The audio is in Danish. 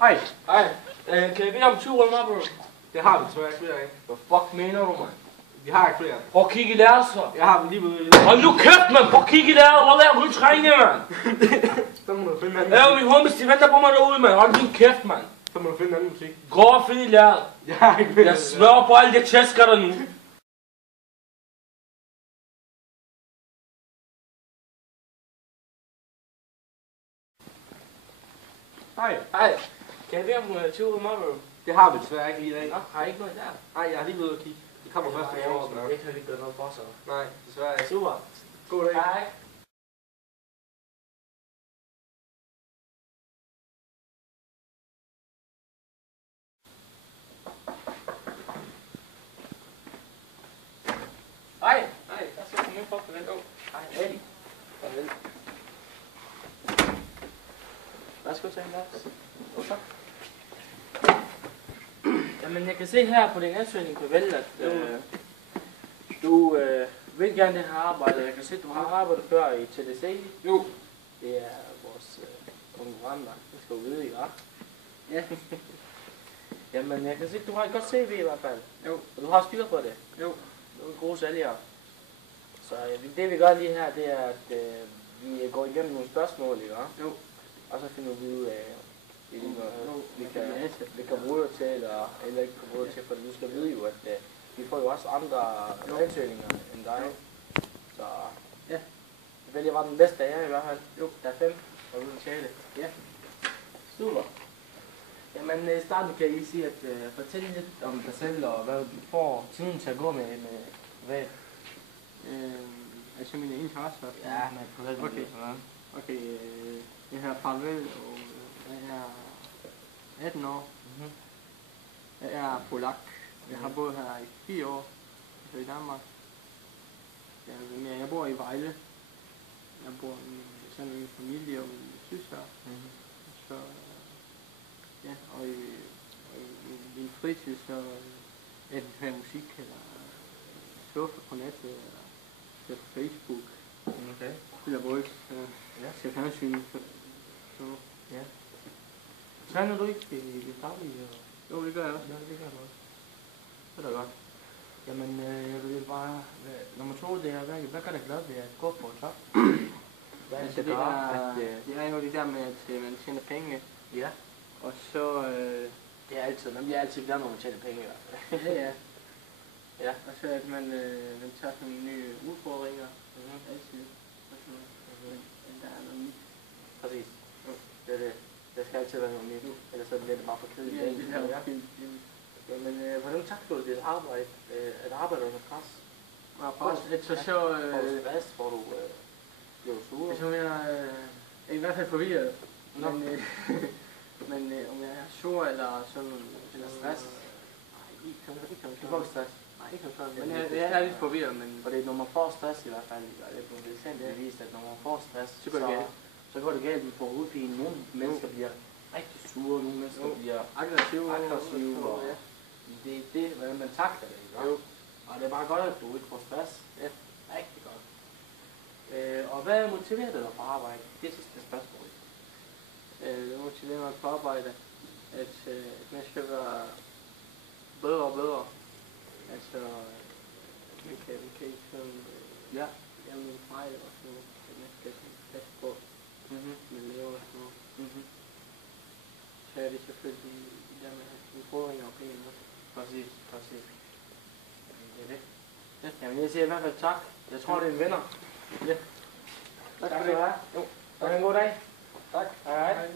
Hej. Hej. Kan jeg bede om 20 ruller bro? Det har vi desværre flere af. Hvad fuck mener du, mand? Vi har ikke flere. Prøv at kigge i lærer så. Jeg har dem lige ved. Hold nu kæft, mand! Prøv at kigge i lærer. Hvor er jeg trænge, mand? Så må du finde anden Ja, musik. min homies, de venter på mig derude, mand. Hold din kæft, mand. Så må du finde anden musik. Gå og find i lærer. Jeg har ikke flere. Jeg sværger på alle de tæsker der nu. Hej. Hej. Kan jeg bede om 20 ruller bro? Det har vi desværre ikke lige i dag. Nå, har I ikke noget der? Nej, jeg har lige været og kigge. Det kommer først i foråret nok. Det kan vi gøre noget for, så. Nej, desværre ikke. Super. God dag. Hej. Hej. Hej. Jeg skal komme ind på forvent. Hej, Eddie. Farvel. Værsgo til en plads. Tak. Jamen, jeg kan se her på din ansøgning på Vel, at du vil gerne det her arbejde. Jeg kan se, at du har arbejdet før i TDC. Jo. Det er vores konkurrenter. Det skal du vide, ikke? Ja. Jamen, jeg kan se, at du har et godt CV i hvert fald. Jo. Og du har styr på det. Jo. Du er en god sælger. Så det vi gør lige her, det er, at vi går igennem nogle spørgsmål, ikke? Jo. Og så finder vi ud af, vi kan bruge det til, eller ikke kan bruge det til, for du skal vide jo, at vi får jo også andre ansøgninger end dig. Så ja, det vælger bare den bedste af jer i hvert fald. Jo, der er 5, og vi vil tale. Ja. Super. Jamen, i starten kan I sige, at fortælle lidt om dig selv, og hvad du får tiden til at gå med hvad? Altså mine interesser. Ja, men på Okay. Okay, jeg hedder Pavel, og jeg er 18 år. Mhm. Jeg er polak. Jeg har boet her i 4 år, altså i Danmark. Jeg bor i Vejle. Jeg bor med sådan en familie og min søster. Mhm. Så ja, og i min fritid så er det her musik, eller surfer på nettet, eller ser på Facebook. Okay. Spiller bold, Ja. ser fjernsyn. Så Ja. Træner du ikke i det daglige? jo, det gør jeg også. Ja, det gør du også. Det er da godt. Jamen, jeg vil bare... Nummer 2, det er, hvad gør dig glad ved at gå på job? Hvad er Altså, det, der gør, at... det er jo det der med, at man tjener penge, Ja, og så... det er altid. Man bliver altid glad, når man tjener penge i hvert fald. ja. Ja. Og så at man tager sådan nogle nye udfordringer, altid. Og sådan noget. Men der er noget nyt. Præcis. Jo. Det er det. Der skal altid være noget nyt. Ellers så bliver det bare for kedeligt. Ja, det her er fint. Men hvordan takler du dit arbejde? At arbejde under pres? Og faktisk, så Får du stress? Får du... Bliver du sur? så jeg er i hvert fald forvirret. Nå. Men om jeg er sur eller sådan, eller stress. Nej, ikke som sådan. Stress. Nej, ikke som sådan. Men jeg er lidt forvirret, men... For det er, når man får stress i hvert fald, og det er blevet eksempel vist, at når man får stress, Så går det galt. Så går det galt, vi får hovedpine. Nogle mennesker bliver rigtig sure, nogle mennesker bliver aggressive, og ja. det er det, hvordan man takler det, ikke? Jo. Og det er bare godt, at du ikke får stress. Ja, rigtig godt. Og hvad motiverer dig på arbejde? Det er sidste spørgsmål. Det motiverer mig på arbejde, at man skal være bedre og bedre. Altså, man kan ikke sådan, lave nogle fejl og sådan noget, at man skal passe på, man laver og sådan noget. Så er det selvfølgelig det der med udfordringer og penge også. Præcis. Det er det. Ja. Jamen jeg siger i hvert fald tak. Jeg tror det er en venner. Ja. Tak skal du have. Jo. Ha' en god dag. Tak. Hej.